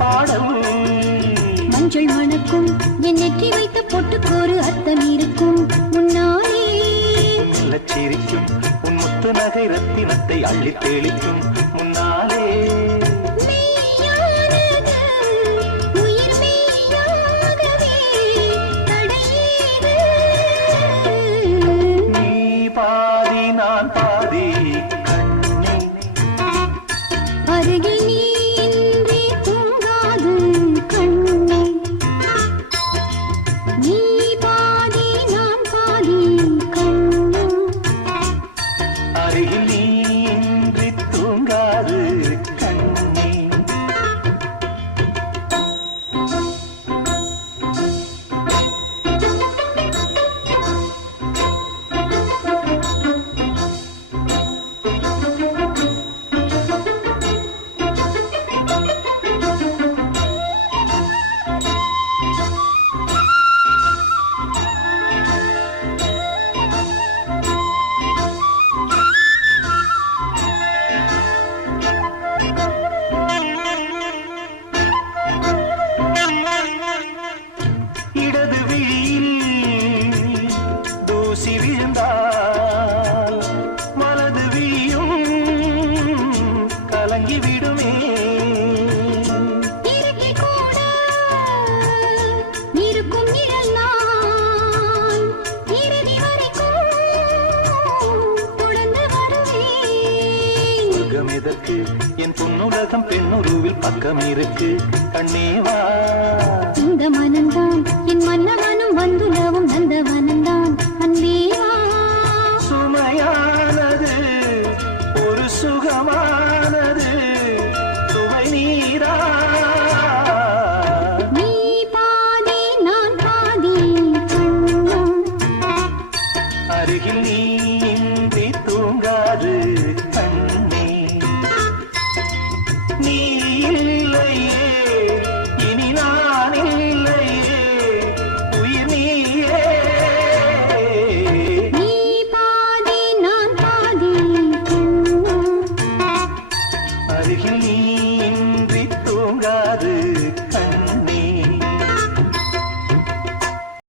பாடல். மஞ்சள் மணக்கும் என் நெற்றி வைத்த பொட்டுக்கோரு அர்த்தம் இருக்கும் முன்னாலே. சிரிக்கும் உன் முத்து நகை ரத்தினத்தை அள்ளி தெளிக்கும் முன்னாலே. நீ பாதி நான் பாதி கண்ணே. அருகில் நீ இன்றி தூங்காது கண்ணே. நீ பாதி நான் பாதி கண்ணே. அருகில் நீ இன்றி தூங்காது கண்ணே. இடது விழியில் தூசி விழுந்தால் வலது விழியும் கலங்கி விடுமே. இருட்டி கூட இருக்கும் நிழல் நான் இறுதி வரைக்கும் தொடர்ந்து வருவேன். சுகம் எதற்கு என் பொன்னுலகம் பெண்ணுருவில் பக்கம் இருக்கு கண்ணே.